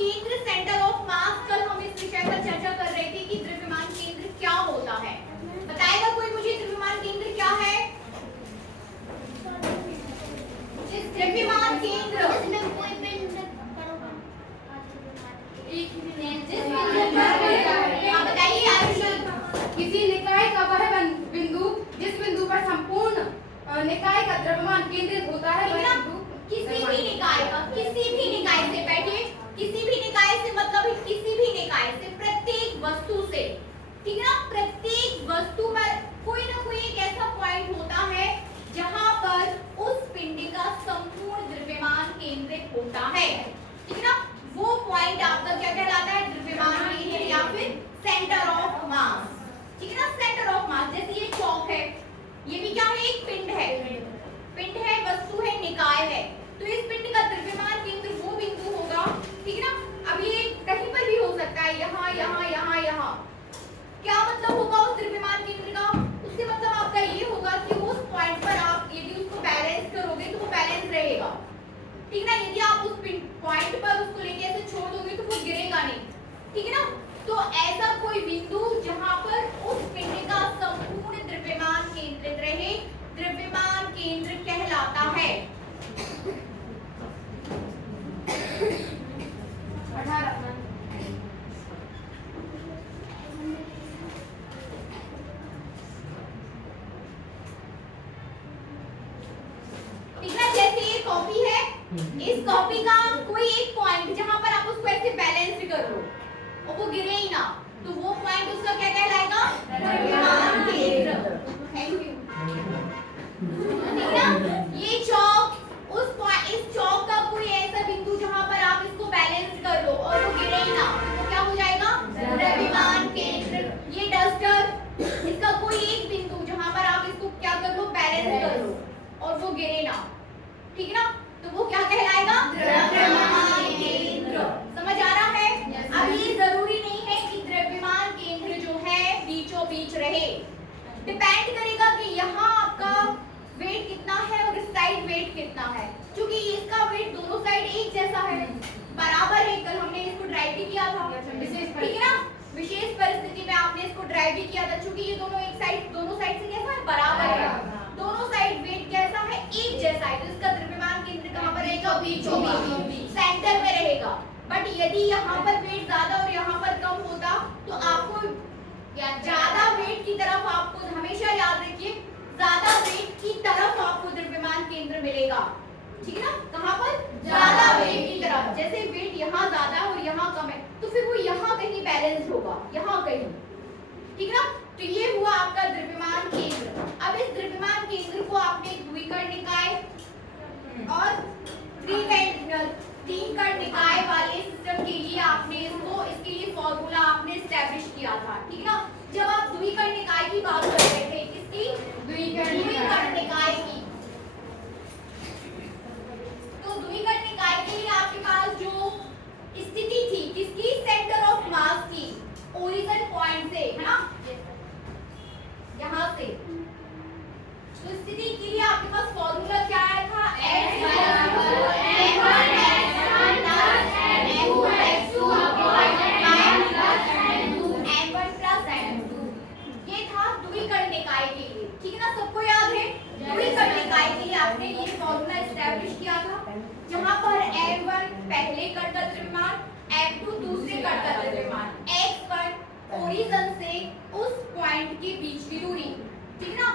केंद्र, centre of mass, कल हम इस विषय पर चर्चा कर रहे थे कि द्रव्यमान केंद्र क्या होता है। बताएगा कोई मुझे द्रव्यमान केंद्र क्या है? द्रव्यमान केंद्र बताइए आयुष। किसी निकाय का वह बिंदु जिस बिंदु पर संपूर्ण निकाय का द्रव्यमान केंद्रित होता है, वह बिंदु किसी भी निकाय का, किसी भी निकाय से, बैठिए, किसी भी निकाय से मतलब किसी भी निकाय से, प्रत्येक वस्तु से, ठीक है ना, प्रत्येक वस्तु पर कोई ना कोई एक ऐसा पॉइंट होता है जहां पर उस पिंड का संपूर्ण द्रव्यमान केंद्रित होता है, ठीक है ना। वो पॉइंट आपका क्या कहलाता है? द्रव्यमान केंद्र या फिर सेंटर ऑफ मास, ठीक है ना, सेंटर ऑफ मास। जैसे ये चौक है, ये भी क्या है? एक पिंड है, पिंड है, वस्तु है, निकाय है, तो इस पिंड का द्रव्यमान केंद्र वो बिंदु होगा, ठीक है ना। अब ये कहीं पर भी हो सकता है, यहाँ यहाँ यहाँ यहाँ, क्या मतलब होगा उस द्रव्यमान केंद्र का? उससे मतलब आपका ये होगा कि उस पॉइंट पर आप यदि उसको बैलेंस करोगे तो वो बैलेंस रहेगा, ठीक है ना। यदि आप उस पॉइंट पर उसको लेके ऐसे छोड़ दोगे तो वो गिरेगा नहीं, ठीक है ना। तो ऐसा कोई बिंदु जहां पर उस पिंड का संपूर्ण द्रव्यमान केंद्रित रहे, द्रव्यमान केंद्र कहलाता है। 18 कॉपी है, इस कॉपी का कोई एक पॉइंट जहां पर आप उसको ऐसे बैलेंस कर लो और वो गिरे ही ना, तो वो पॉइंट उसका क्या कहलाएगा? द्रव्यमान केंद्र। Thank you. ठीक है, ये चौक, इस चौक का कोई ऐसा बिंदु जहां पर आप इसको बैलेंस कर लो और वो गिरे ही ना, तो क्या हो जाएगा? द्रव्यमान केंद्र। ये डस्टर, इसका कोई एक बिंदु जहां पर आप इसको क्या कर लो? बैलेंस कर लो और वो गिरे ना, ठीक है ना, तो वो क्या कहलाएगा? द्रव्यमान केंद्र। समझ आ रहा है? अब ये जरूरी नहीं है कि द्रव्यमान केंद्र जो है बीचों बीच रहे, डिपेंड करेगा कि यहाँ आपका वेट कितना है और इस साइड वेट कितना है। क्योंकि इसका वेट दोनों साइड एक जैसा है, बराबर है, कल हमने इसको ड्राइव भी किया था, ठीक है ना, विशेष परिस्थिति में आपने इसको ड्राइव भी किया था। क्योंकि ये दोनों एक साइड, दोनों साइड से कैसा है? बराबर है, दोनों साइड वेट कैसा है? एक जैसा है, तो इसका द्रव्यमान केंद्र कहां पर रहेगा? बीचों बीच, सेंटर में रहेगा। बट यदि यहाँ पर वेट ज्यादा और यहाँ पर कम होता तो आपको ज्यादा वेट की तरफ, आपको हमेशा याद रखिए, ज्यादा वेट की तरफ आपको द्रव्यमान केंद्र मिलेगा, ठीक है ना। कहां पर? ज्यादा वेट की तरफ। जैसे वेट यहाँ ज्यादा है और यहाँ कम है, तो फिर वो यहाँ कहीं बैलेंस होगा, यहाँ कहीं, ठीक है ना। तो ये हुआ आपका द्रव्यमान केंद्र। अब इस द्रव्यमान केंद्र को आपने द्विकर्ण निकाय और तीन कण निकाय वाले सिस्टम के लिए आपने इसके लिए फॉर्मूला आपने एस्टैब्लिश किया था, ठीक है ना। जब आप द्विकर्ण निकाय की बात कर रहे थे, किसकी? द्विकर्ण निकाय की। तो द्विकर्ण निकाय के लिए आपके पास जो स्थिति थी किसकी? सेंटर ऑफ मास की, ओरिजिन पॉइंट से, है ना, यहाँ से। तो स्थिति के लिए आपके पास फॉर्मूला क्या आया था? ये था द्विकर्ण निकाय के लिए, ठीक है ना, सबको याद है। द्विकर्ण निकाय के लिए आपने ये फॉर्मूला एस्टैब्लिश किया था, जहां पर M1 पहले कण का द्रव्यमान, M2 दूसरे कण का द्रव्यमान, x1 ओरिजिन से उस पॉइंट के बीच की दूरी, ठीक है ना।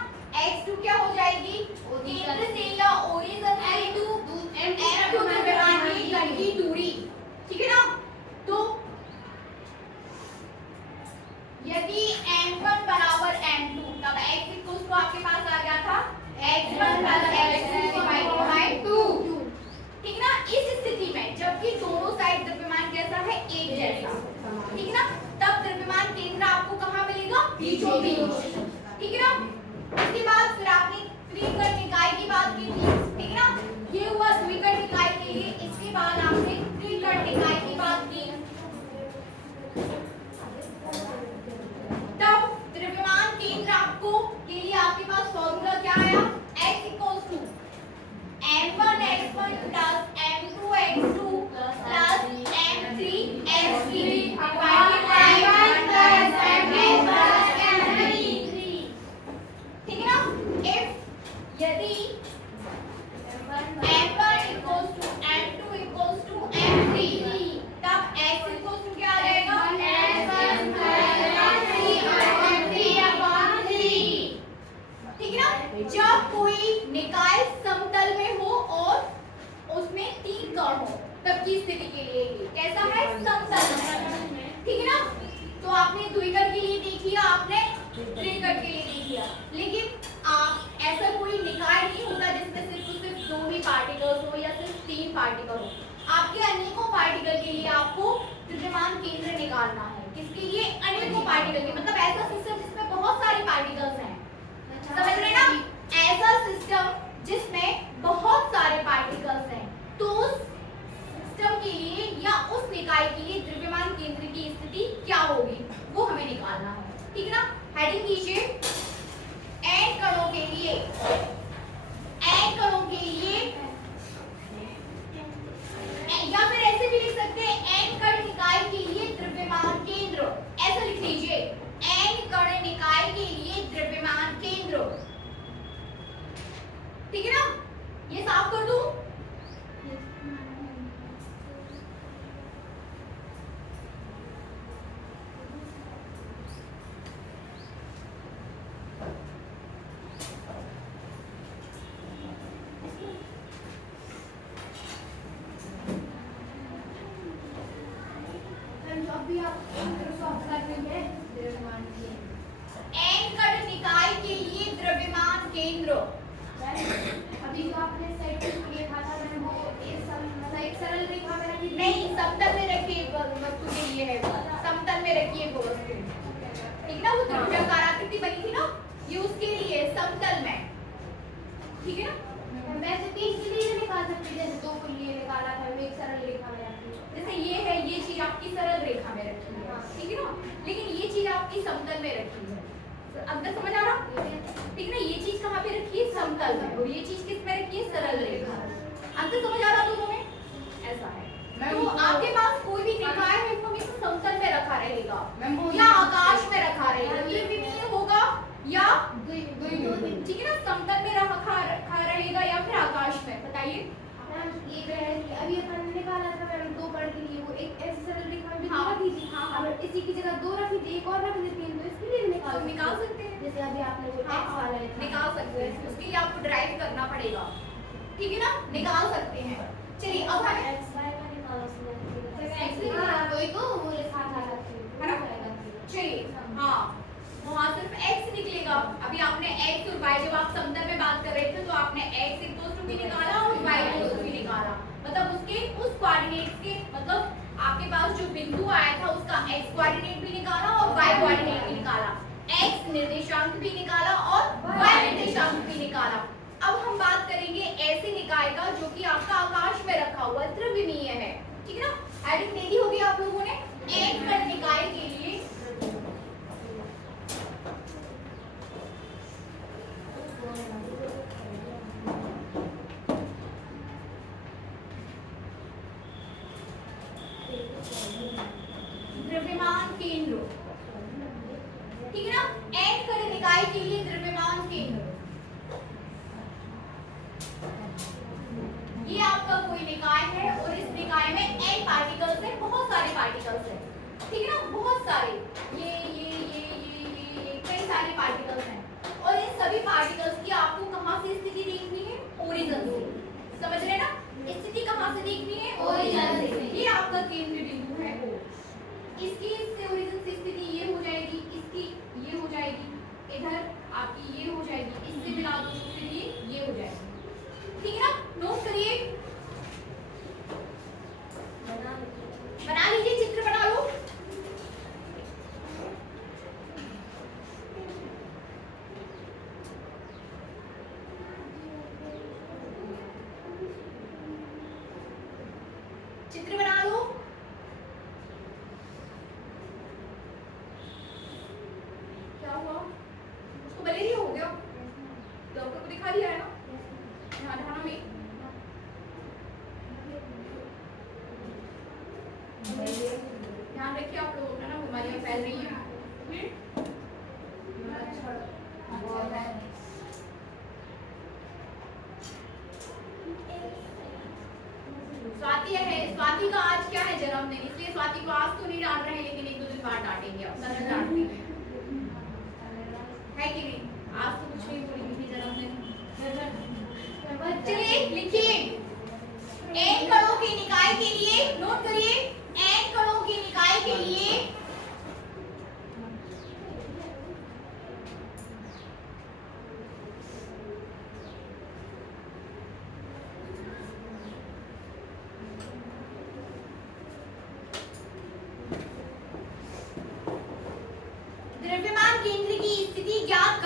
x2 क्या हो जाएगी? केंद्र से या ओरिजिन से M2 द्रव्यमान की कण की दूरी, ठीक है ना। तो यदि M1 बराबर M2, तब x इक्वल टू आपके पास आ गया था x1 + x2 / 2, ठीक ना। इस स्थिति में जबकि दोनों साइड द्रव्यमान कैसा है? एक जैसा, ठीक है ना, तब द्रव्यमान केंद्र आपको कहां मिलेगा? बीचों बीच, ठीक है ना। इसके बाद फिर आपने त्रिकर्ण निकाय की बात की थी, ठीक है ना, ये हुआ द्विकर्ण निकाय के लिए। इसके बाद आपने त्रिकर्ण निकाय की बात की, तब द्रव्यमान केंद्र आपको के लिए आपके पास फॉर्मूला क्या आया? x = m1 x1 + m2 x2 + m3 की स्थिति के लिए ये कैसा है, समतल में, ठीक है ना। तो आपने द्विकट के लिए देख लिया, आपने त्रिकट के लिए देख लिया, लेकिन आप ऐसा कोई निकाय नहीं होता जिसमें सिर्फ दो ही पार्टिकल्स हो या सिर्फ तीन पार्टिकल हो। आपके अनेकों पार्टिकल के लिए आपको द्रव्यमान केंद्र निकालना है। किसके लिए, अनेकों पार्टिकल के, मतलब ऐसा सिस्टम जिसमें बहुत सारे पार्टिकल्स हैं, समझ रहे ना, ऐसा सिस्टम जिसमें बहुत सारे पार्टिकल्स हैं, तो उस सिस्टम के लिए या उस निकाय के लिए द्रव्यमान केंद्र की स्थिति क्या होगी वो हमें निकालना है, ठीक है ना। हेडिंग कीजिए, n कणों के लिए, n कणों के लिए, या फिर ऐसे भी लिख सकते हैं n कण निकाय के लिए द्रव्यमान केंद्र, ऐसा लिख लीजिए, n कण निकाय के लिए द्रव्यमान केंद्र, ठीक है ना। ये साफ कर दूं, अभी आप सॉल्व कर रही हैं द्रव्यमान के n कण निकाय के लिए द्रव्यमान केंद्र। अभी जो आपने सेट लिखा था मैंने वो एक सरल रेखा में रखी थी। नहीं, समतल में रखिए वस्तु के लिए है, समतल में रखिए वो वस्तु, ठीक ना। वो त्रिभुजाकार आकृति बनी थी ना, ये उसके लिए समतल में, ठीक है ना। वैसे तीन के लिए निकाल सकते, जैसे दो के लिए निकाला था, एक सरल रेखा में रखी, जैसे ये है, ये चीज आपकी सरल रेखा में रखी है, ठीक है ना, लेकिन ये चीज आपकी समतल में रखी है। अब तक समझ आ रहा, ठीक है ना। ये चीज कहाँ पे रखी है, समतल में, और ये चीज किस में रखी है, सरल रेखा। अब तक समझ आ रहा दोनों में, ऐसा है। तो आपके पास कोई भी निकाय है वो हमेशा समतल में रखा रहेगा या आकाश में रखा रहेगा, द्विविमीय होगा या ठीक है ना, समतल में रखा रहेगा या फिर आकाश में, बताइए। अभी अपन ने निकाला था मैम दो कण के लिए, वो एक ऐसी सरल रेखा में हाँ, रखी थी, हाँ, इसी की जगह दो रखी थी, एक और रख देती हैं, तो इसके लिए निकाल सकते हैं, जैसे अभी आपने वो हाँ, x वाला लिखा, निकाल सकते हैं, उसके लिए आपको ड्राइव करना पड़ेगा, ठीक है ना, निकाल सकते हैं। चलिए अब हमें xy का निकालो, हाँ वही तो वो लिखा था, है ना? चलिए हाँ, वहाँ सिर्फ x निकलेगा। अभी आपने x और y, जब आप समतल में बात कर रहे थे तो आपने x इक्वल टू भी निकाला और y इक्वल टू भी निकाला, मतलब उसके उस कोऑर्डिनेट्स के, मतलब आपके पास जो बिंदु आया था उसका x कोऑर्डिनेट भी निकाला और y कोऑर्डिनेट भी निकाला, x निर्देशांक भी निकाला और y निर्देशांक भी निकाला। अब हम बात करेंगे ऐसे निकाय का जो कि आपका आकाश में रखा हुआ त्रिविमीय है, ठीक है ना। हेडिंग दे दी होगी आप लोगों ने, एक कण निकाय के लिए द्रव्यमान केंद्र, ठीक है ना, n कण निकाय के लिए द्रव्यमान केंद्र, ये आपका कोई निकाय है और इस निकाय में n पार्टिकल्स हैं, बहुत सारे पार्टिकल्स हैं, ठीक है ना, बहुत सारे, ये कई सारे पार्टिकल्स हैं, और इन सभी पार्टिकल्स की आपको कहाँ से स्थिति देखनी है, ओरिजिन से, समझ रहे ना, स्थिति कहाँ से देखनी है, ओरिजिन से। ये आपका केंद्र बिंदु है O, इसकी इससे ओरिजिन से स्थिति ये हो जाएगी, इसकी ये हो जाएगी, इधर आपकी ये हो जाएगी, इससे मिला दो तो फिर ये हो जाएगी, ठीक है ना। नोट करिए, बना लीजिए, चित्र बना लो। चित्र बना लो। क्या हुआ, उसको मलेरिया हो गया, डॉक्टर को दिखा दिया है ना, ध्यान रखना में ध्यान रखिए आप लोग अपना, ना बीमारियां फैल रही हैं। स्वाति है, स्वाति का आज क्या है, जन्मदिन, इसलिए स्वाति को आज तो नहीं डांट रहे हैं, लेकिन एक दो दिन बाद डांटेंगे, अब कल डांटते हैं, है कि नहीं, आज तो कुछ नहीं बोलेंगे थी जन्मदिन। चलिए लिखिए, n कणों के निकाय के लिए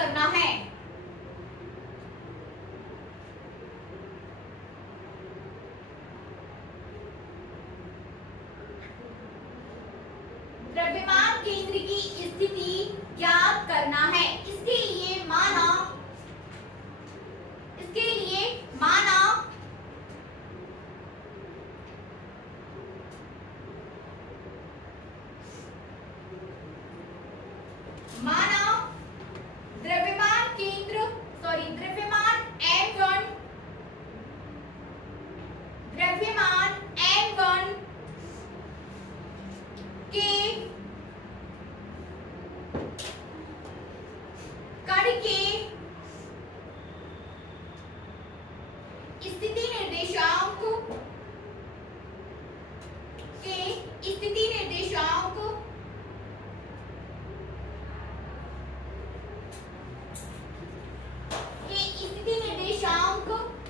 करना है? द्रव्यमान केंद्र की स्थिति ज्ञात करना है। इसके लिए माना द्रव्यमान केंद्र द्रव्यमान M1 के कण के स्थिति निर्देशांक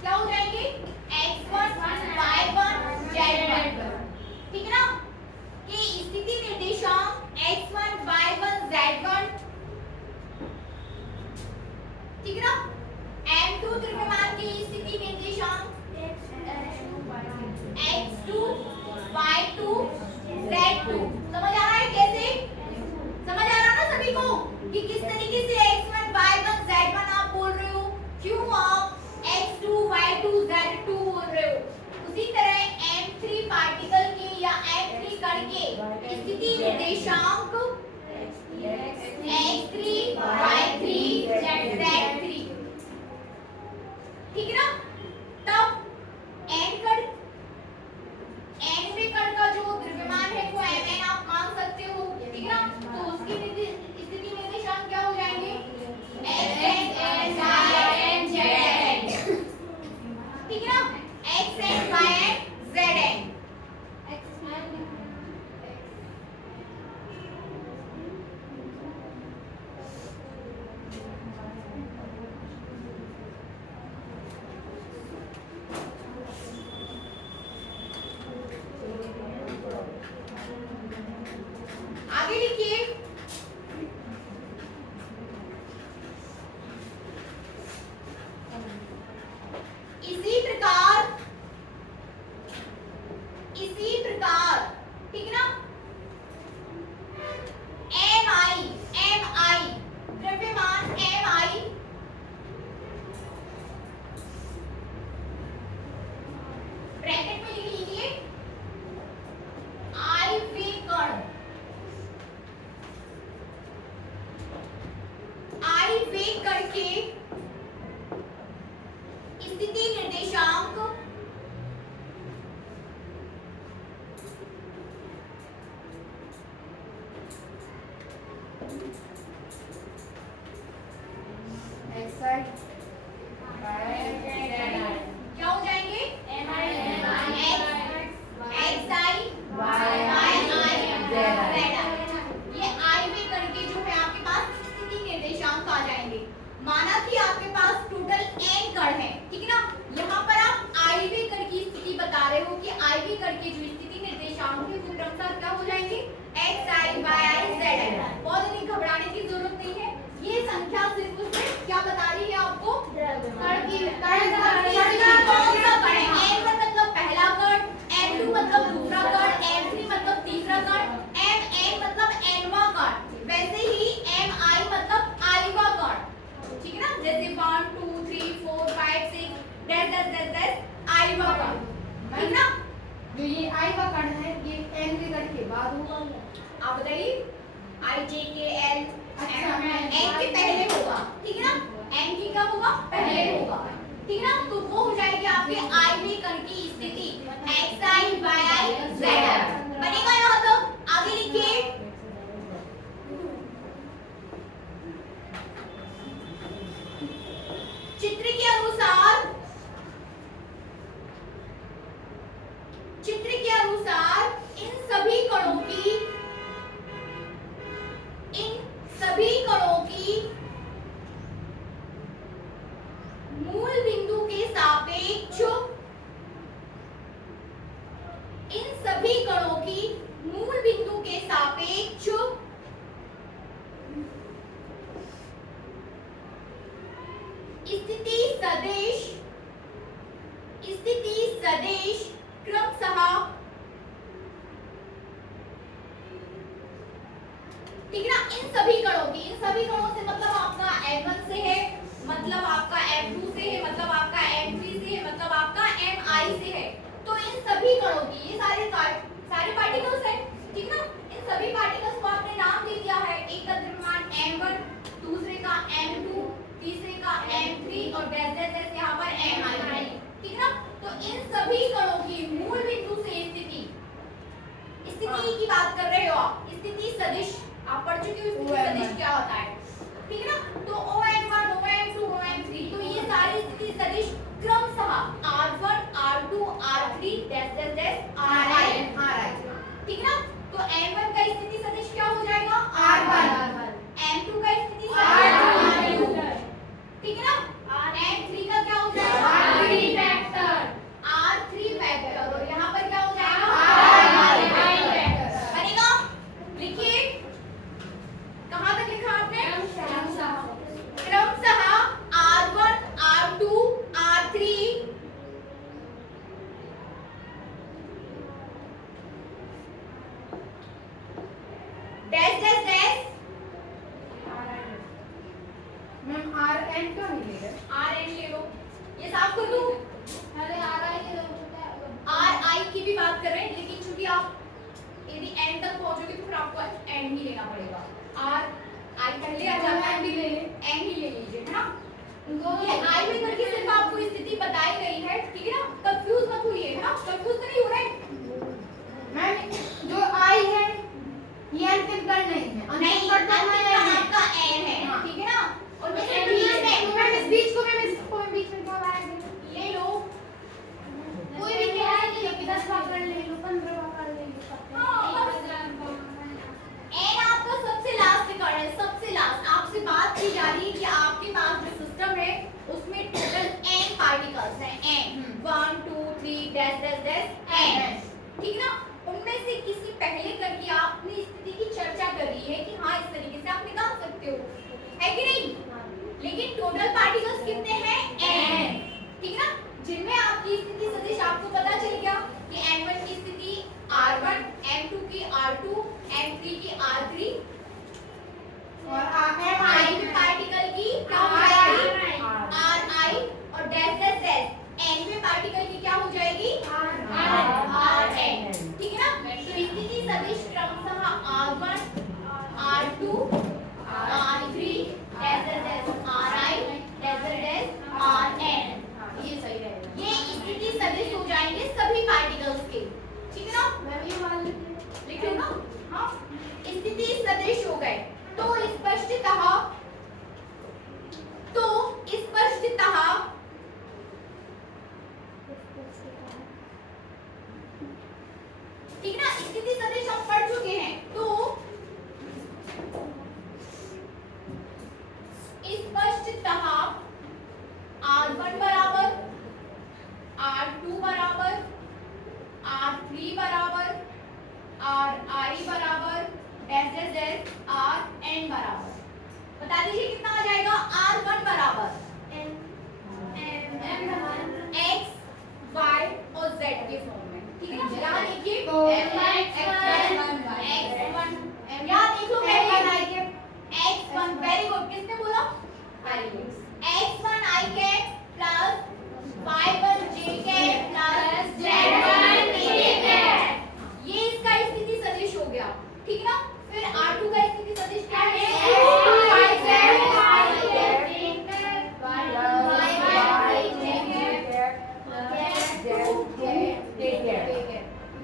क्या हो जाएंगे? x1 y1 z1, ठीक है ना? के स्थिति निर्देशांक x1 y1 z1, ठीक है ना? m2 द्रव्यमान की स्थिति निर्देशांक x2 y2 z2। समझ आ रहा है कैसे? समझ आ रहा ना सभी को कि किस तरीके से x1 y1 z1 आप बोल रहे हो, क्यों आप x2 y2 z2 बोल रहे हो? उसी तरह m3 पार्टिकल के या m3 कण के स्थिति निर्देशांक x3 y3 z3, ठीक है ना? तब nवें कण का जो द्रव्यमान है वो mn आप मान सकते हो, ठीक है ना? तो उसकी स्थिति निर्देशांक क्या हो जाएंगे? xn yn zn, ठीक है ना? xn yn zn। आगे लिखिए, इसी प्रकार, ठीक है ना? mi द्रव्यमान mi ब्रैकेट में लिख लीजिए, I वें कण के स्थिति निर्देशांक क्या हो जाएंगे? ये आईवे कण के जो है आपके पास स्थिति निर्देशांक आ जाएंगे। माना कि आपके पास टोटल n कण है, ठीक है ना? यहाँ पर आप आईवे कण की स्थिति बता रहे हो कि आईवे कण के जो स्थिति निर्देशांक है वो क्रमशः क्या हो जाएंगे? xi yi zi। बहुत अधिक घबराने की जरूरत नहीं है, ये संख्या सिर्फ उसमें क्या बता रही है आपको? कौन सा कण है? n1 मतलब पहला कण, n2 मतलब दूसरा कण, m3 मतलब तीसरा कण, mn मतलब nवां कण, वैसे ही mi मतलब iवां कण, ठीक है ना? जैसे 1 2 3 4 5 6 डैश iवां कण, ठीक ना? जो ये आई का कण है ये n के कण के बाद होगा। आप बताइए, i j k l अच्छा, n के पहले होगा, ठीक है ना? n की कब होगा? पहले होगा, ठीक है ना? तो वो हो जाएगी आपके आईवे कण की स्थिति xi yi z। बनेगा यहाँ तक? आगे लिखिए, चित्र के अनुसार इन सभी कणों की मूल बिंदु के सापेक्ष, इन सभी कणों की मूल बिंदु के सापेक्ष ठीक है ना। इन सभी कणों से मतलब आपका M1 से है, मतलब आपका M2 से है, मतलब आपका M3 से है, मतलब आपका Mi से है। तो इन सभी कणों की ये सारे पार्टिकल्स हैं, ठीक ना। इन सभी पार्टिकल्स को आपने नाम दे दिया है, एक का द्रव्यमान M1, दूसरे का M2, तीसरे का M3 और जैसे यहाँ पर Mi, ठीक ना। तो इन सभी कणों की मूल बिंदु से स्थिति की बात कर रहे हो आप। स्थिति सदिश आप पढ़ चुके हो, स्थिति सदिश क्या होता है, ठीक है ना। तो OM1, OM2, OM3, तो ये सारी स्थिति सदिश क्रमशः R1, R2, R3 RI, ठीक है ना। तो M1 का स्थिति सदिश क्या हो जाएगा, R1, M2 का स्थिति सदिश R2, ठीक है ना। M3 का क्या हो जाएगा, R3 वेक्टर, और यहाँ पर क्या हो जाएगा, बनेगा। लिखिए, कहाँ तक लिखा आपने, क्रमशः R1, R2, R3 dash dash dash ma'am RN क्यों नहीं ले रहे? RN ले लो, ये साफ कर दूं। RI की भी बात कर रहे हैं, लेकिन चूंकि आप यदि N तक पहुंचोगे तो फिर आपको N ही लेना पड़ेगा। RI पहले आ जाता है, N ही ले लीजिए, है ना। ये I में करके सिर्फ आपको स्थिति बताई गई है, ठीक है ना। कंफ्यूज मत होइए, है ना, कंफ्यूज तो नहीं हो रहे। मैम जो I है ये अंतिम कण नहीं है, नहीं, अंतिम कण आपका N है, ठीक है ना। और जैसे बीच में मैम इस बीच को बीच में क्या लाएंगे? ले लो, कोई भी कह रहा है कि 10 पकड़ ले लो, 15 पकड़ ले लो। N आपका सबसे लास्ट कण है, सबसे लास्ट। आपसे बात की जा रही है कि आपके पास जो सिस्टम है उसमें टोटल N पार्टिकल्स हैं, N 1 2 3 dash dash dash N, ठीक है ना। उनमें से किसी पहले कण की आपने स्थिति की चर्चा कर रही है कि हाँ इस तरीके से आप निकाल सकते हो, है कि नहीं। लेकिन टोटल पार्टिकल्स कितने हैं, N, ठीक है ना। जिनमें आपकी स्थिति सदिश आपको पता चल गया कि M1 की स्थिति R1, M2 की R2, M3 की R3 और I में पार्टिकल की क्या हो जाएगी, RI, और डैश डैश डैश N में पार्टिकल की क्या हो जाएगी, RN, ठीक है ना। तो स्थिति सदिश क्रमशः R1, R2, R3 dash dash dash RI dash dash dash RN, ये सही रहेगा। ये स्थिति सदिश हो जाएंगे सभी पार्टिकल्स के, ठीक है ना। मैम ये मान लिखो ना, हाँ स्थिति सदिश हो गए। तो स्पष्टतः ठीक ना, स्थिति सदिश हम पढ़ चुके हैं। तो स्पष्टतः R1 बराबर R2 बराबर R3 बराबर RI बराबर डैश डैश डैश RN बराबर, बता दीजिए कितना आ जाएगा। R1 बराबर X, Y और Z के फॉर्म में, ठीक है ना। यहाँ देखिए तो X1 यहाँ देख लो पहले X1, वेरी गुड, किसने बोला, X1 I के प्लस Y1 J के प्लस Z1 K के, ये इसका स्थिति सदिश हो गया, ठीक है ना। फिर R2 का स्थिति सदिश क्या है,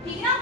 ठीक है ना।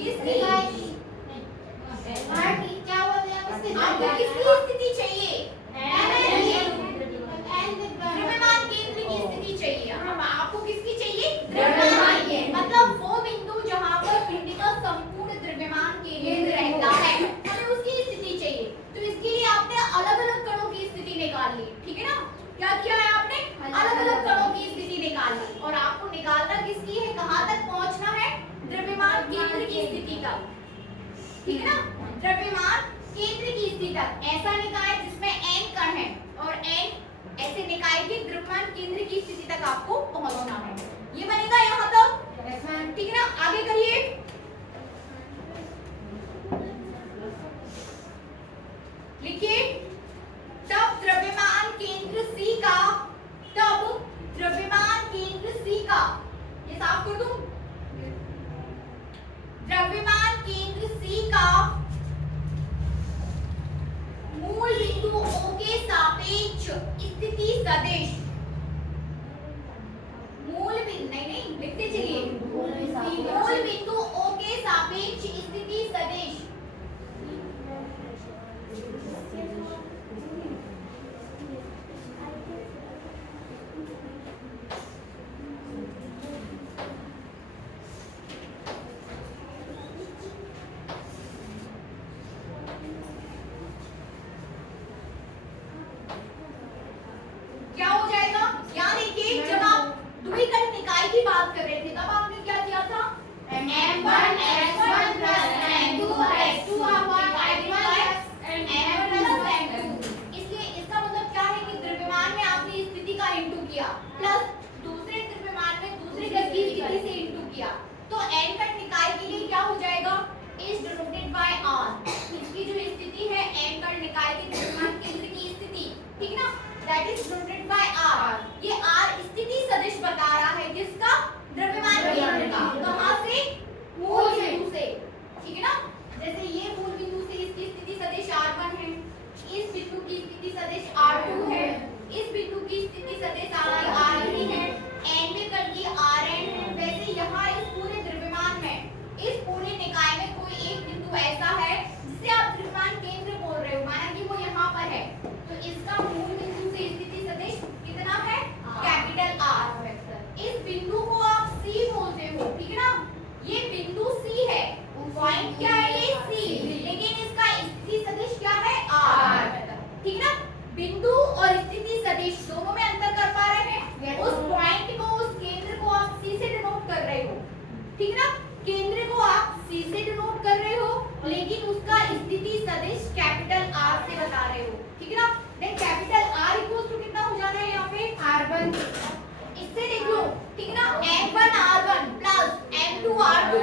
किसकी? क्या बोल रहे हैं आप इसके? आपको किसकी स्थिति चाहिए? द्रव्यमान केंद्र की स्थिति चाहिए। हम आपको किसकी चाहिए? द्रव्यमान केंद्र। मतलब वो बिंदु जहां पर पिंड का संपूर्ण द्रव्यमान केंद्र रहता है, हमें उसकी स्थिति चाहिए। तो इसके लिए आपने अलग-अलग कणों की स्थिति निकाल ली, ठीक है ना? क्या किया है आपने? अलग-अलग कणों की स्थिति निकाल ली। और आपको निकालना किसकी है? कहां तक पहुंचना है? द्रव्यमान केंद्र की स्थिति तक, ठीक है ना? द्रव्यमान केंद्र की स्थिति तक। ऐसा निकाय जिसमें n कण है और n ऐसे निकाय के द्रव्यमान केंद्र की स्थिति तक आपको पहुंचना है। ये बनेगा यहाँ तक, ठीक है ना? आगे करिए। लिखिए, तब द्रव्यमान केंद्र C का, तब द्रव्यमान केंद्र C का, ये साफ कर दूं? द्रव्यमान केंद्र C का मूल बिंदु O के सापेक्ष स्थिति सदिश, मूल बिंदु नहीं लिखते चलिए, मूल बिंदु O के सापेक्ष स्थिति सदिश क्या हो जाएगा? यहाँ देखिए, जब आप द्विकण निकाय की बात कर रहे थे तब आपने क्या किया था? M1 X1 plus M2 X2 upon M1 plus M2। इसलिए इसका मतलब क्या है कि द्रव्यमान में आपने स्थिति का इंटू किया प्लस दूसरे द्रव्यमान में दूसरे गति की स्थिति से इंटू किया। तो n कण निकाय के लिए क्या हो जाएगा? is denoted by r। इसकी जो स्थिति है n कण निकाय के द्रव्यमान केंद्र की स्थिति, ठीक ना? That is denoted by r। ये r स्थिति सदिश बता रहा है जिसका? द्रव्यमान केंद्र का। कहां से? मूल बिंदु से, ठीक है ना? जैसे ये मूल बिंदु से इसकी स्थिति सदिश r1 है, इस बिंदु की स्थिति सदिश r2 है, इस बिंदु की स्थिति सदिश r3 है, n में कण की rn है। वैसे यहाँ इस पूरे द्रव्यमान में, इस पूरे निकाय में कोई एक बिंदु ऐसा है जिसे आप द्रव्यमान केंद्र बोल रहे हो, माना कि वो यहाँ पर है, तो इसका मूल बिंदु से स्थिति सदिश कितना है? Capital R। इस बिंदु को आप C बोलते हो, ठीक है ना? ये बिंदु C है, पॉइंट क्या है? ये C, लेकिन इसका स्थिति सदिश क्या है? R, ठीक है ना? बिंदु और स्थिति सदिश दोनों में अंतर कर पा रहे हैं? उस पॉइंट को, उस केंद्र को आप C से डिनोट कर रहे हो, ठीक है ना? केंद्र को आप C से डिनोट कर रहे हो, लेकिन उसका स्थिति सदिश कैपिटल R से बता रहे हो, ठीक है ना? Then capital R equal to कितना हो जाना है यहाँ पे? R1। इससे देख लो, ठीक है ना? M1 R1 plus M2 R2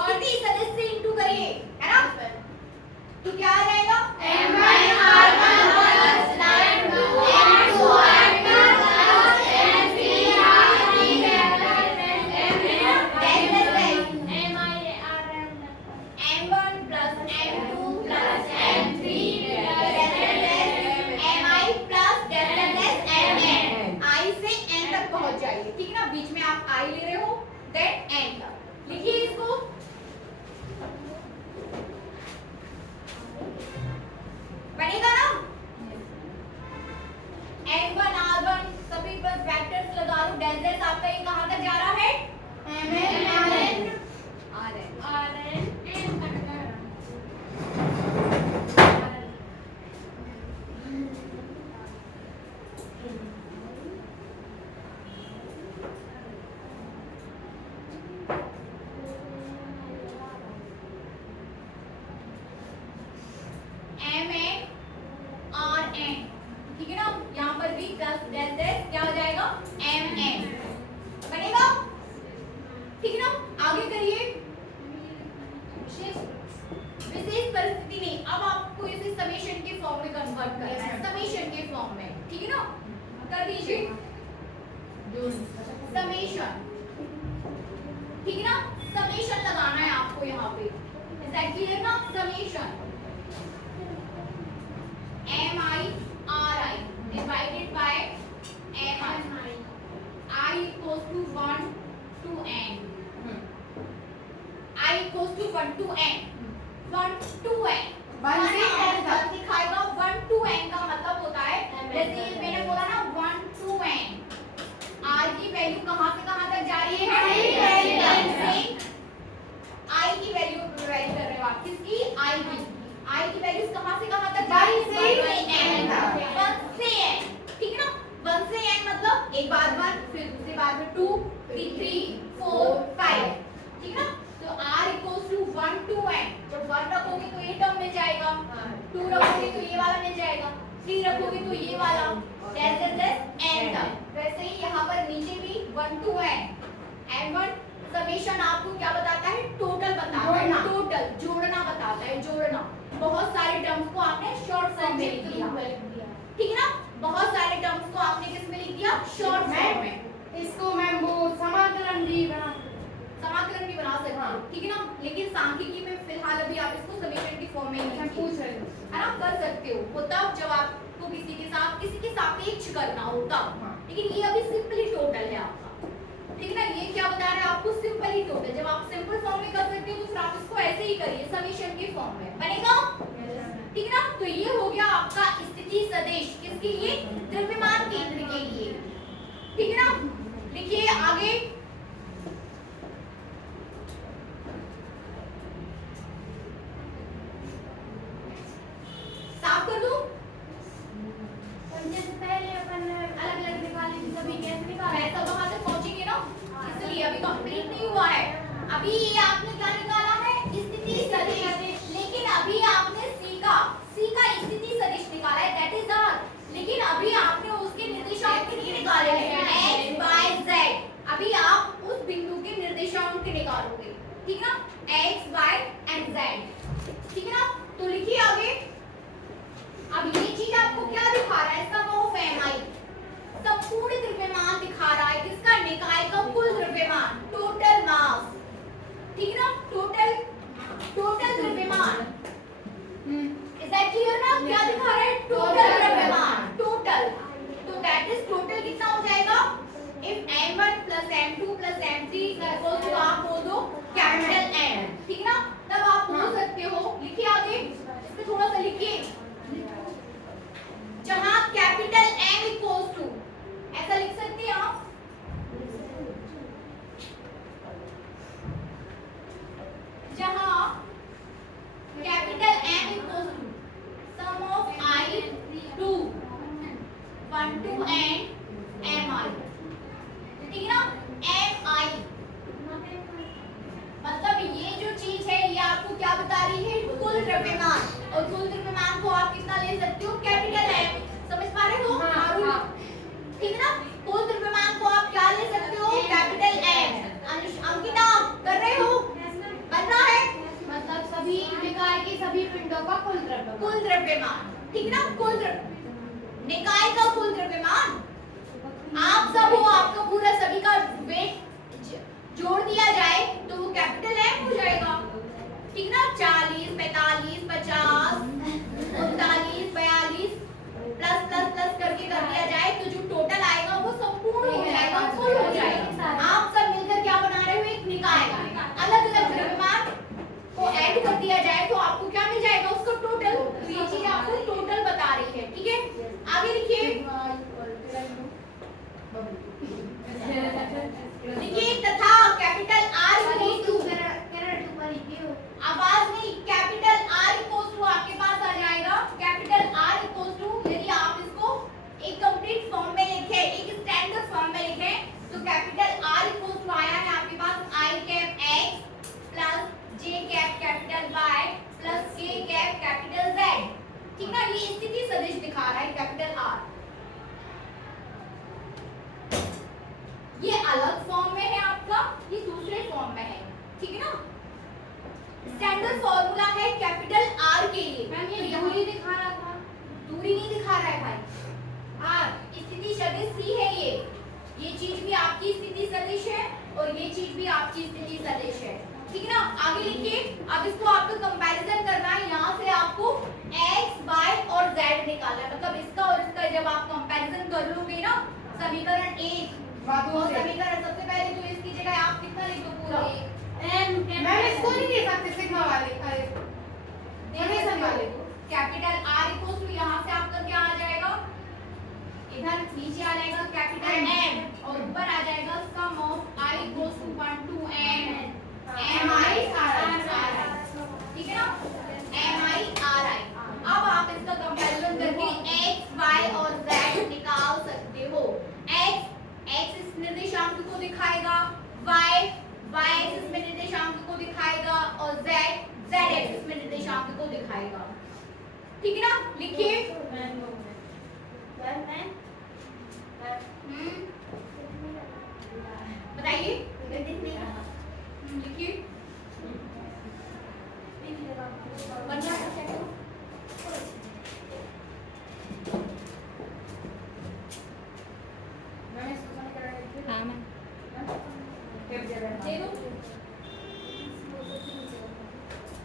स्थिति सदिश से इंटू करिए, है ना? तो क्या आ जाएगा? M1 R1 plus M2 R2 plus M3 R3 M1 plus M2 plus M3 MI plus MN। I से N तक पहुंच जाइए, ठीक है ना? बीच में आप I ले रहे हो, देन N तक लिखिए इसको। बनेगा ना? M1 R1 सभी पर वेक्टर्स लगा लो, डेल डेल आपका ये कहां तक जा रहा है? MN ठीक है ना? यहाँ पर भी प्लस डेल डेल क्या हो जाएगा? MN बनेगा, ठीक है ना? आगे करिए। विशेष परिस्थिति नहीं, अब आपको इसे समेशन के फॉर्म में कन्वर्ट करना है, समेशन के फॉर्म में, ठीक है ना? कर दीजिए समेशन, ठीक है ना? समेशन लगाना है आपको यहाँ पे, इज दैट क्लियर ना? Summation MI RI divided by MI I equals to 1 to N। I I equals to 1 to n 1 to n 1 से n तक दिखाएगा 1 to n का मतलब होता है जैसे मैंने बोला ना 1 to n r की वैल्यू कहां से कहां तक जा रही है i की वैल्यू वेरी कर रहे हो आप किसकी i की वैल्यूज कहां से कहां तक जा रही है 1 से n ठीक है ना 1 से n मतलब एक बार 1 फिर दूसरी बार में 2 फिर 3 4 5 ठीक है ना तो r equals to 1 to n जब 1 रखोगे तो ये टर्म मिल जाएगा 2 रखोगे तो ये वाला मिल जाएगा 3 रखोगे तो ये वाला जैसे n तक वैसे ही यहाँ पर नीचे भी 1 to n n1 समेशन आपको क्या बताता है टोटल बताता है टोटल जोड़ना बताता है जोड़ना बहुत सारे टर्म्स को आपने शॉर्ट फॉर्म में लिख दिया ठीक है ना बहुत सारे टर्म्स को आपने किस में लिख दिया शॉर्ट फॉर्म में इसको मैम वो समाकलन भी बना सकते हैं ठीक है ना लेकिन सांख्यिकी में फिलहाल अभी आप इसको समीकरण की फॉर्म में ही पूछ रहे हो है ना कर सकते हो वो तब जब आपको किसी के सापेक्ष करना हो तब लेकिन ये अभी सिंपली टोटल है आपका ठीक है ना ये क्या बता रहा है आपको सिंपली टोटल जब आप सिंपल फॉर्म में कर सकते हो तो फिर आप इसको ऐसे ही करिए समीकरण के फॉर्म में बनेगा ठीक है ना तो ये हो गया आपका स्थिति सदिश किसके लिए द्रव्यमान केंद्र के लिए ठीक है ना लिखिए आगे साफ कर दूं जैसे पहले अपन अलग-अलग निकाले थे सभी कैसे निकाले मैं तो वहां तक पहुंचेंगे ना इसलिए अभी कंप्लीट नहीं हुआ है अभी ये आपने क्या निकाला है स्थिति सदिश लेकिन अभी आपने सी का स्थिति सदिश निकाला है दैट इज आर लेकिन अभी आपने उसके निर्देशांक नहीं निकाले हैं x y z अभी आप उस बिंदु के निर्देशांक निकालोगे ठीक ना x y and z ठीक है ना तो लिखिए आगे अब ये चीज आपको क्या दिखा रहा है सम ऑफ mi संपूर्ण द्रव्यमान दिखा रहा है किसका निकाय का कुल द्रव्यमान टोटल मास ठीक है ना टोटल द्रव्यमान इज दैट क्लियर ना क्या दिखा रहा है टोटल द्रव्यमान टोटल तो दैट इज टोटल कितना हो जाएगा if m1 m2 m3 equal to आप बोल दो कैपिटल N ठीक है ना तब आप बोल सकते हो लिखिए आगे इसमें थोड़ा सा लिखिए जहां कैपिटल M इक्वल्स टू ऐसा लिख सकते हैं आप जहां capital M equals to sum of I to 1 to n mi ठीक है ना mi मतलब ये जो चीज है ये आपको क्या बता रही है कुल द्रव्यमान और कुल द्रव्यमान को आप कितना ले सकते हो कैपिटल M समझ पा रहे हो ठीक है ना कुल द्रव्यमान को आप क्या ले सकते हो कैपिटल M अंकिता कर रहे हो बन रहा है मतलब सभी निकाय के सभी पिंडों का कुल द्रव्यमान ठीक है ना निकाय का कुल द्रव्यमान आप सब हो आपका पूरा सभी का वेट जोड़ दिया जाए तो वो कैपिटल M हो जाएगा ठीक ना 40 45 50 39 42 प्लस प्लस प्लस करके कर दिया जाए तो जो टोटल आएगा वो संपूर्ण हो जाएगा कुल हो जाएगा आप सब मिलकर क्या बना रहे हो एक निकाय अलग अलग द्रव्यमान को ऐड कर दिया जाए तो आपको क्या मिल जाएगा उसका टोटल तो ये चीज आपको टोटल बता रही है ठीक है आगे लिखिए लिखिए तथा कैपिटल R इक्वल्स टू आवाज नहीं कैपिटल R इक्वल्स टू आपके पास आ जाएगा कैपिटल R इक्वल्स टू यदि आप इसको एक कंप्लीट फॉर्म में लिखें एक स्टैंडर्ड फॉर्म में लिखें तो कैपिटल R इक्वल्स टू आया है आपके पास I cap x plus J cap capital Y plus K cap capital Z ठीक ना ये स्थिति सदिश दिखा रहा है कैपिटल R ये अलग फॉर्म में है आपका ये दूसरे फॉर्म में है ठीक है ना स्टैंडर्ड फॉर्मूला है कैपिटल R के लिए मैम ये दूरी दिखा रहा था दूरी नहीं दिखा रहा है भाई R स्थिति सदिश C है ये चीज भी आपकी स्थिति सदिश है और ये चीज भी आपकी स्थिति सदिश है ठीक है ना आगे लिखिए अब इसको आपको कंपैरिजन करना है यहाँ से आपको x y और z निकालना है मतलब इसका और इसका जब आप कंपैरिजन कर लोगे ना समीकरण 1 समीकरण सबसे पहले तो इसकी जगह आप कितना लिख दो पूरा मैम इसको नहीं दे सकते सिग्मा वाले, अरे समेशन वाले को। कैपिटल आर इक्वल टू यहाँ से आपका क्या आ जाएगा, इधर नीचे आ जाएगा कैपिटल एम और ऊपर आ जाएगा sum of I equal to 1 to N M I R I, ठीक है ना, एम आई आर आई। अब आप इसका कंपैरिजन करके x y और z निकाल सकते हो। x इस निर्देशांक को दिखाएगा, y इस निर्देशांक को दिखाएगा और z इस निर्देशांक को दिखाएगा, ठीक है ना। लिखिए बताइए, लिखिए दे दो,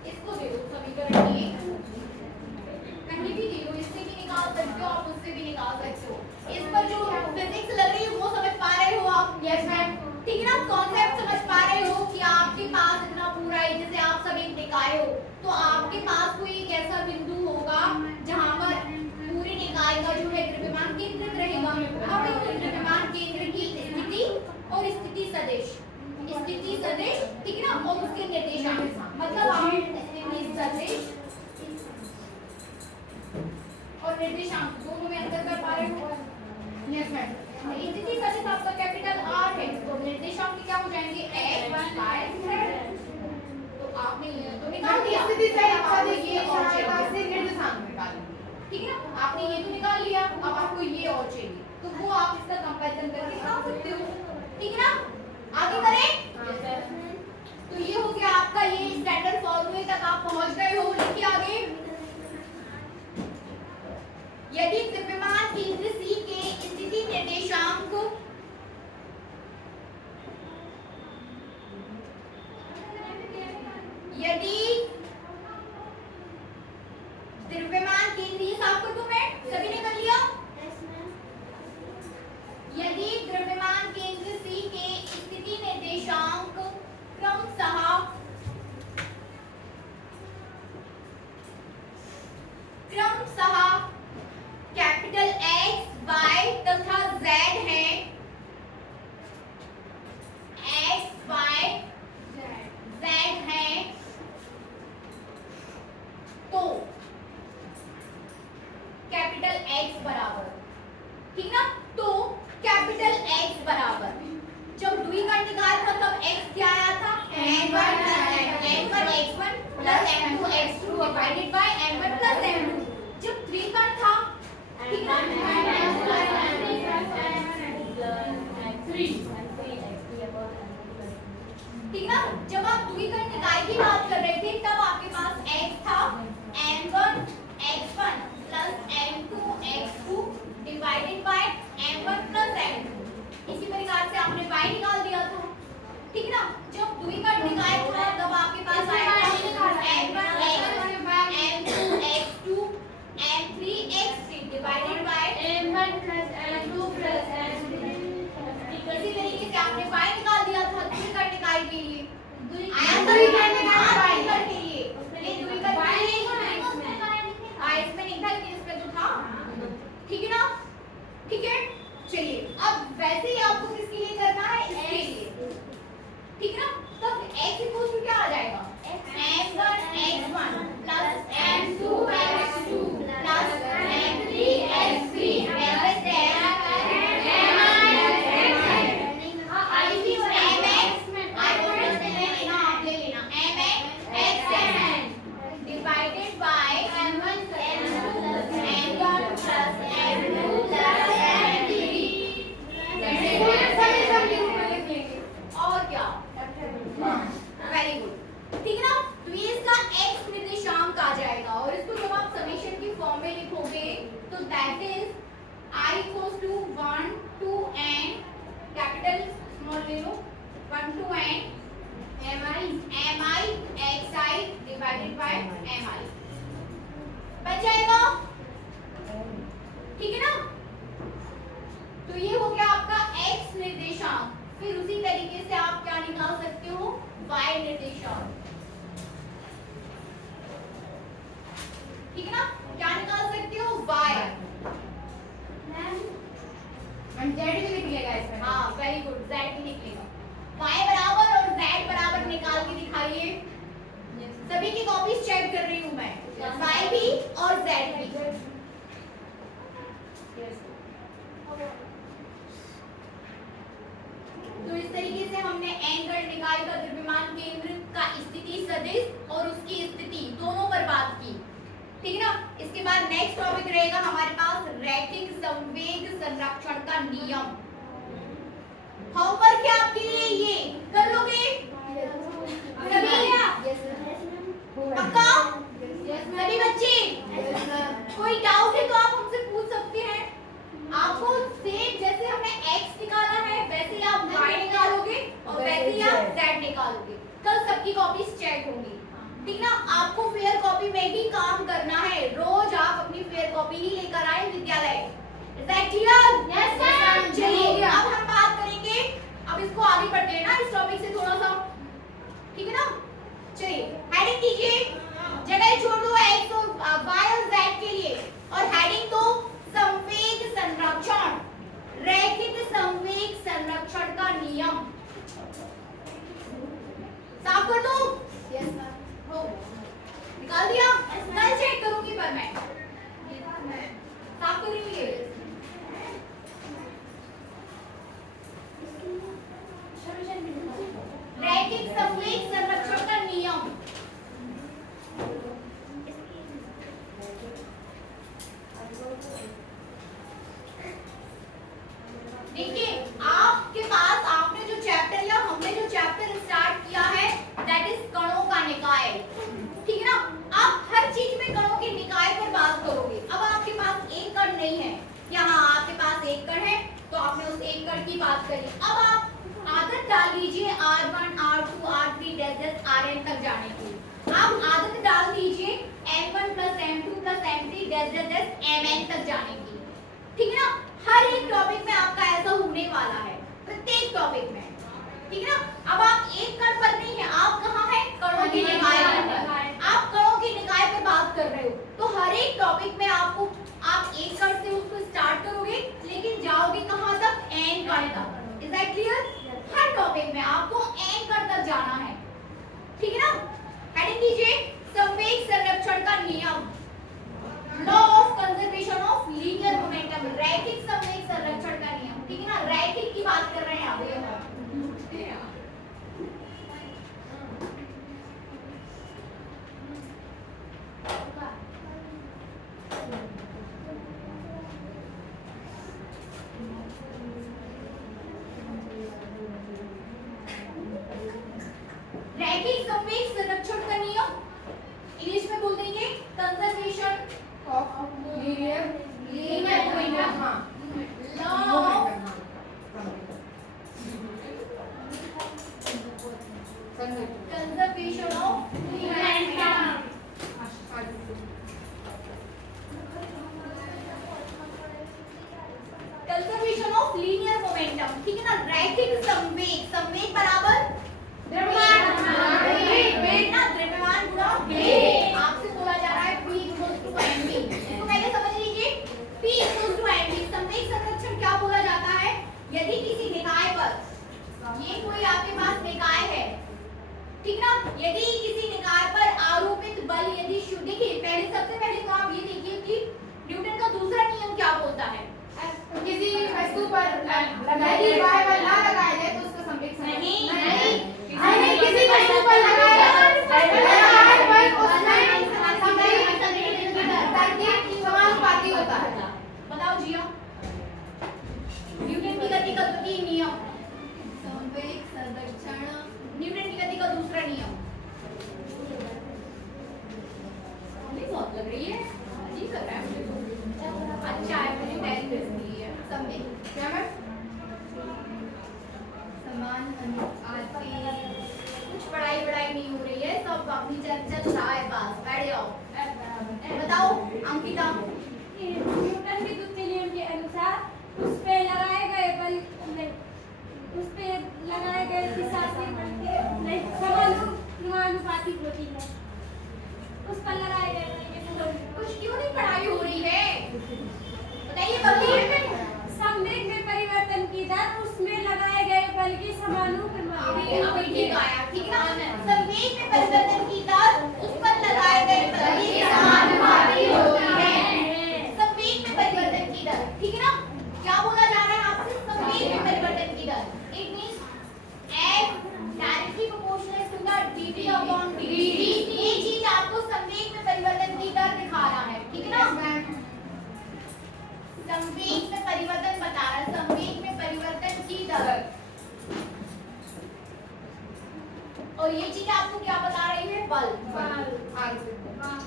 इसको दे दो समीकरण ये कहीं भी दे दो, इससे भी निकाल सकते हो आप, उससे भी निकाल सकते हो। इस पर जो फिजिक्स लग रही है वो समझ पा रहे हो आप? Yes ma'am. ठीक है ना, कॉन्सेप्ट समझ पा रहे हो कि आपके पास इतना पूरा है, जैसे आप सब एक निकाय हो तो आपके पास कोई एक ऐसा बिंदु होगा जहां पर पूरी निकाय का जो है द्रव्यमान केंद्रित रहेगा। अब उस द्रव्यमान केंद्र की स्थिति और स्थिति सदिश, ठीक है ना, और उसके निर्देशांक, मतलब आप स्थिति सदिश और निर्देशांक दोनों में अंतर कर पा रहे हो? Yes ma'am. स्थिति सदिश आपका कैपिटल आर है तो निर्देशांक क्या हो जाएंगे, x1 y z। तो आपने ये तो निकाल दिया, स्थिति सदिश ये और से चाहिए, निर्देशांक निकाल, ठीक है ना, आपने ये तो निकाल लिया, अब आपको ये और चाहिए तो वो आप इसका कंपैरिजन करके निकाल सकते हो, ठीक है ना। आगे करें, तो ये हो गया आपका, ये स्टैंडर्ड फॉर्मूले तक आप पहुंच गए हो। लिखिए आगे, यदि द्रव्यमान केंद्र C के स्थिति निर्देशांक ये साफ कर दूं मैं, सभी ने कर लिया? यदि द्रव्यमान केंद्र C के स्थिति निर्देशांक क्रमशः कैपिटल X, Y तथा Z है, X, Y, Z है, तो कैपिटल X बराबर, ठीक ना, तो कैपिटल X बराबर, जब द्विघात निकाल था तब X क्या आया था, n1 x1 plus n2 x2 divided by n1 plus n2। जब त्रिघात था, ठीक ना, ठीक ना, जब आप द्विघात निकाय की बात कर रहे थे तब आपके पास x था n1 x1 plus n2 x2 divided by n1 plus n2। इसी प्रकार से आपने y निकाल दिया था, ठीक ना। जब द्विघात निकाय था तब आपके पास आया n1 x1 n2 x2 n3 x3 divided by n1 plus n2 plus n3। इसी तरीके से आपने y निकाल दिया था द्विघात निकाय के लिए, द्विघात के लिए, द्विघात इसमें नहीं था लेकिन इसमें तो था, ठीक है ना, ठीक है। चलिए अब वैसे ही आपको किसके लिए करना है, इसके लिए, ठीक है ना। तब x इक्वल टू क्या आ जाएगा, n1 x1 plus n2 x2 plus n3 x3 divided by n1 n2 n1 plus n2 plus n3। और क्या, वेरी गुड, ठीक है ना। तो ये इसका x निर्देशांक आ जाएगा और इसको जब आप समेशन की फॉर्म में लिखोगे तो that is I equals to 1 to n capital small ले लो 1 to n mi xi divided by mi बच जाएगा, ठीक है ना। तो ये हो गया आपका x निर्देशांक। फिर उसी तरीके से आप क्या निकाल सकते हो, y ठीक है ना? क्या निकाल सकते हो? y। एंड जेड भी निकलेगा इसमें। हाँ वेरी गुड, z भी निकलेगा। y बराबर और z बराबर निकाल के दिखाइए। सभी की कॉपीज चेक कर रही हूँ मैं, y भी और z भी। तो इस तरीके से हमने n गण निकाय का द्रव्यमान केंद्र का स्थिति सदिश और उसकी स्थिति दोनों पर बात की, ठीक है ना? इसके बाद नेक्स्ट टॉपिक रहेगा हमारे पास रैखिक संवेग संरक्षण का नियम। होमवर्क है आपके लिए, ये कर लोगे सभी? पक्का? सभी बच्चे? कोई डाउट है तो आप हमसे पूछ सकते हैं। आपको सेम जैसे हमने x निकाला है वैसे ही आप y निकालोगे और वैसे ही आप z निकालोगे। कल सबकी कॉपीज चेक होंगी, ठीक ना? आपको फेयर कॉपी में ही काम करना है। रोज आप अपनी फेयर कॉपी ही लेकर आए विद्यालय। Is that clear? Yes sir. चलिए अब हम बात करेंगे, अब इसको आगे बढ़ते हैं ना इस टॉपिक से थोड़ा सा, ठीक है ना? चलिए हेडिंग दीजिए, जगह छोड़ दो x और y और z के लिए, और हेडिंग दो संवेग संरक्षण, रैखिक संवेग संरक्षण का नियम। साफ कर दो? Yes sir. हो निकाल दिया? कल चेक करूंगी पर मैं साफ करूंगी। रैखिक संवेग संरक्षण का नियम। देखिए आपके पास आपने जो चैप्टर या हमने जो चैप्टर स्टार्ट किया है दैट इज कणों का निकाय, ठीक है ना? आप हर चीज में कणों के निकाय पर बात करोगे। अब आपके पास एक कण नहीं है, यहाँ आपके पास एक कण है तो आपने उस एक कण की बात करी। अब आप आदत डाल लीजिए R1, R2, R3 Rn तक जाने की। आप आदत डाल दीजिए M1 + M2 + M3 Mn तक जाने की, ठीक है ना? हर एक टॉपिक में आपका ऐसा होने वाला है, प्रत्येक टॉपिक में, ठीक है ना? अब आप एक कण पर नहीं है, आप कहाँ है? कणों के निकाय पर। आप कणों के निकाय पर बात कर रहे हो, तो हर एक टॉपिक में आपको आप एक कण से उसको स्टार्ट करोगे लेकिन जाओगे कहाँ तक? n कण तक। Is that clear? Her topic में आपको n कण तक जाना है, ठीक है ना? हेडिंग दीजिए संवेग संरक्षण का नियम, law of conservation of linear momentum, रैखिक संवेग संरक्षण का नियम, ठीक है ना? रैखिक की बात कर रहे हैं आप लोग। रैखिक संवेग संरक्षण का नियम इंग्लिश में बोल देंगे कंजर्वेशन ऑफ लीनियर मोमेंटम। हां, law of conservation of momentum. Conservation of linear momentum, ठीक है ना? रैखिक संवेग, संवेग बराबर वेग ना, द्रव्यमान गुणा वेग। आपसे बोला जा रहा है P = mv, इसको पहले समझ लीजिए। P = mv। संवेग संरक्षण क्या बोला जाता है? यदि किसी निकाय पर, ये कोई आपके पास निकाय है, ठीक ना? यदि किसी निकाय पर आरोपित बल यदि शून्य, देखिए पहले सबसे पहले तो आप ये देखिए कि न्यूटन का दूसरा नियम क्या बोलता है? किसी वस्तु पर यदि y बल ना लगाया जाए तो उसका संवेग संरक्षण नहीं, किसी वस्तु पर लगाया बल उसमें संवेग समानुपाती होता है। बताओ जिया, न्यूटन की गति का द्वितीय नियम, संवेग संरक्षण, न्यूटन की गति का दूसरा नियम। नहीं बहुत लग रही है, अजीब लग रहा है मुझे तो। अच्छा है, मुझे पहली दे दी है संवेग। क्या मैं समान अनुपाती, कुछ पढ़ाई नहीं हो रही है, सब अपनी चल रहा है, बस बैठ जाओ। बताओ अंकिता। न्यूटन के दूसरे नियम के अनुसार उस पे लगाए गए बल नहीं, उस पे लगाए गए दिशा से बल के नहीं समानुपाती होती है। उस पर लगाए गए बल के और ये चीज आपको क्या बता रही है? बल।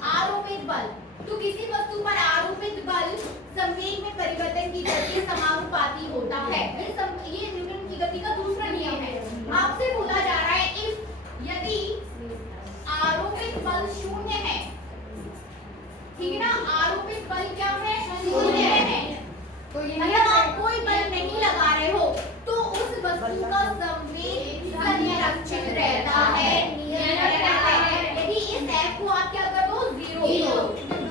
आरोपित बल। तो किसी वस्तु पर आरोपित बल संवेग में परिवर्तन की दर के समानुपाती होता है। ये न्यूटन की गति का दूसरा नियम है। आपसे बोला जा रहा है यदि आरोपित बल शून्य है, ठीक है ना, आरोपित बल क्या है? शून्य है। तो ये मतलब आप कोई बल नहीं लगा रहे हो तो उस वस्तु का संवेग संरक्षित रहता है, नियत रहता है। यदि इस F को आप क्या कर दो? 0,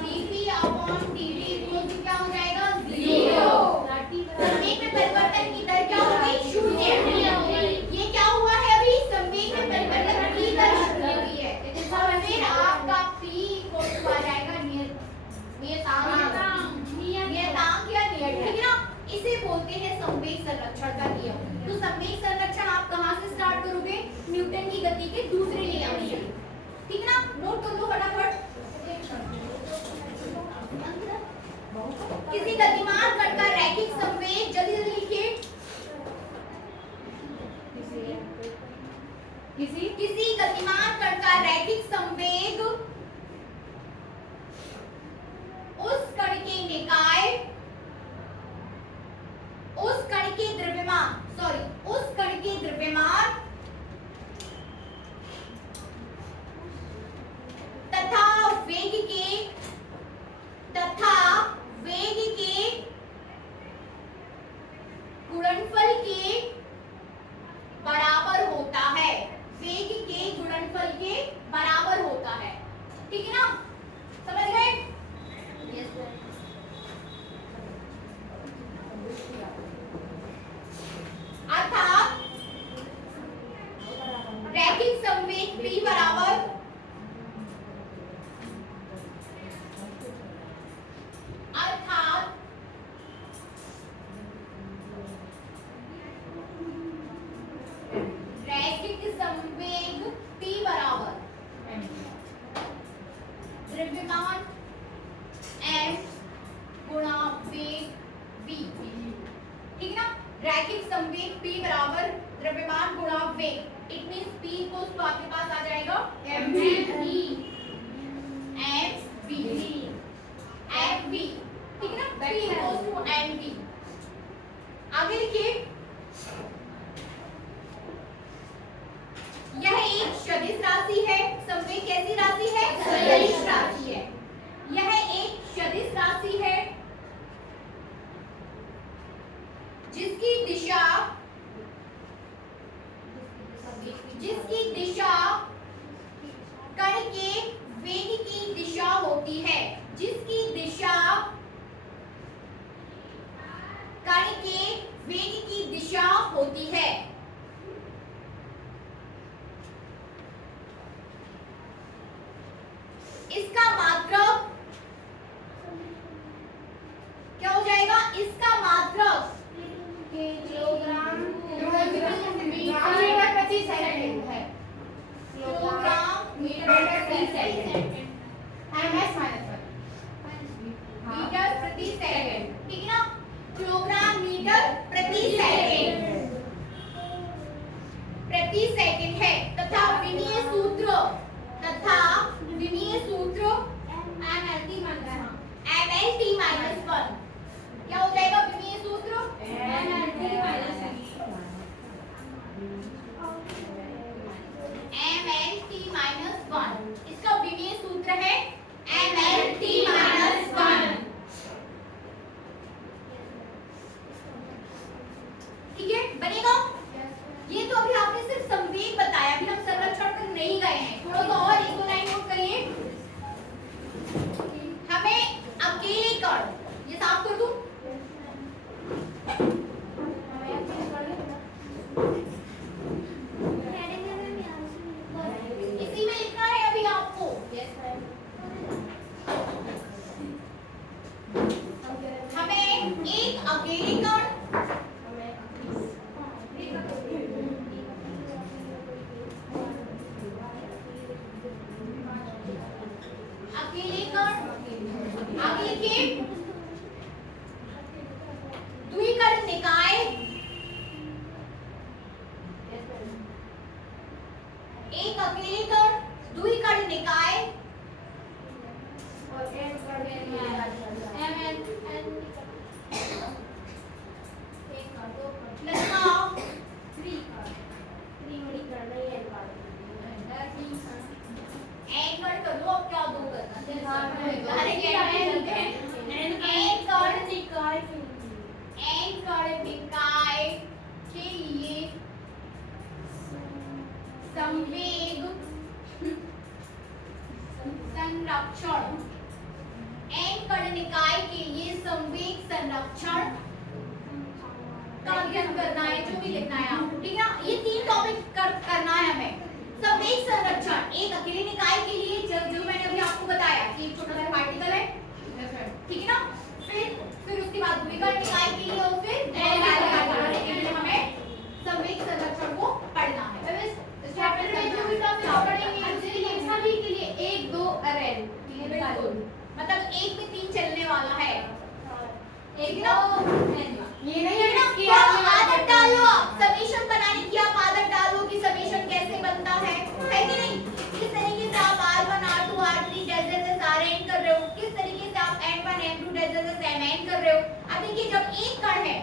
dP upon dV equal to क्या हो जाएगा? 0। संवेग में परिवर्तन की दर क्या हो गई? 0। ये क्या हुआ है अभी? संवेग में परिवर्तन की दर 0 हुई है। और फिर आपका P इक्वल टू आ जाएगा नियतांक या नियत, ठीक है ना। इसे बोलते हैं संवेग संरक्षण का नियम। तो संवेग संरक्षण आप कहां से स्टार्ट करोगे? न्यूटन की गति के दूसरे नियम से, ठीक है ना। नोट कर लो फटाफट। किसी गतिमान कण का रैखिक संवेग, जल्दी जल्दी लिखिए। किसी गतिमान कण का रैखिक संवेग उस कण के निकाय, उस कण के द्रव्यमान तथा वेग के गुणनफल के बराबर होता है। वेग के गुणनफल के बराबर होता है, ठीक है ना। समझ गए? अर्थात रैखिक संवेग P बराबर द्रव्यमान m गुणा वेग v, ठीक है ना। रैखिक संवेग P बराबर द्रव्यमान गुणा वेग। It means P equals to आपके पास आ जाएगा mv, ठीक है ना। P equals to mv। आगे लिखिए, यह एक सदिश राशि है। संवेग कैसी राशि है? सदिश राशि है। यह एक सदिश राशि है जिसकी दिशा कण के वेग की दिशा होती है। जिसकी दिशा कण के वेग की दिशा होती है। इसका मात्रक क्या हो जाएगा? इसका मात्रक किलोग्राम मीटर प्रति सेकंड है। किलोग्राम मीटर प्रति सेकंड, ms -1 मीटर प्रति सेकंड, ठीक है ना। किलोग्राम मीटर प्रति सेकंड है तथा विमीय सूत्र MLT -1 क्या हो जाएगा? विमीय सूत्र MLT -1। इसका विमीय सूत्र है MLT -1, ठीक है, बनेगा। ये तो अभी आपने सिर्फ संवेग बताया, अभी हम संरक्षण पर नहीं गए हैं। थोड़ा सा और एक दो लाइन नोट करिए। हमें अकेले कण, ये साफ कर दूं, इसी में लिखना है अभी आपको। हमें एक अकेले कण, आगे लिखिए, द्विकण निकाय, एक लगाओ एक कट कर लो, अब क्या दो करना अरे एक कट निकाय के लिए संवेग संरक्षण, एक कण निकाय के लिए संवेग संरक्षण का अध्ययन करना है, जो भी लिखना है आपको, ठीक है ना। ये 3 टॉपिक करना है हमें। संवेग संरक्षण एक अकेले निकाय के लिए, जो मैंने अभी आपको बताया कि एक छोटा सा पार्टिकल है, ठीक है ना। फिर उसके बाद द्विकण निकाय के लिए और फिर पार्टिकल के लिए हमें संवेग संरक्षण को पढ़ना है। इस चैप्टर में जो भी टॉपिक पढ़ेंगे उसके सभी के लिए 1 2 अरेंज, बिल्कुल, मतलब 1 में 3 चलने वाला है, एक ना। ये नहीं है कि आप आदत डालो, समीशन बनाने की आप आदत डालो कि समीशन कैसे बनता है कि नहीं। किस तरीके से आप R1 R2 R3 जैसे जैसे सारे एंड कर रहे हो, किस तरीके से आप N1 N2 जैसे जैसे M N कर रहे हो। अब देखिए जब एक कण है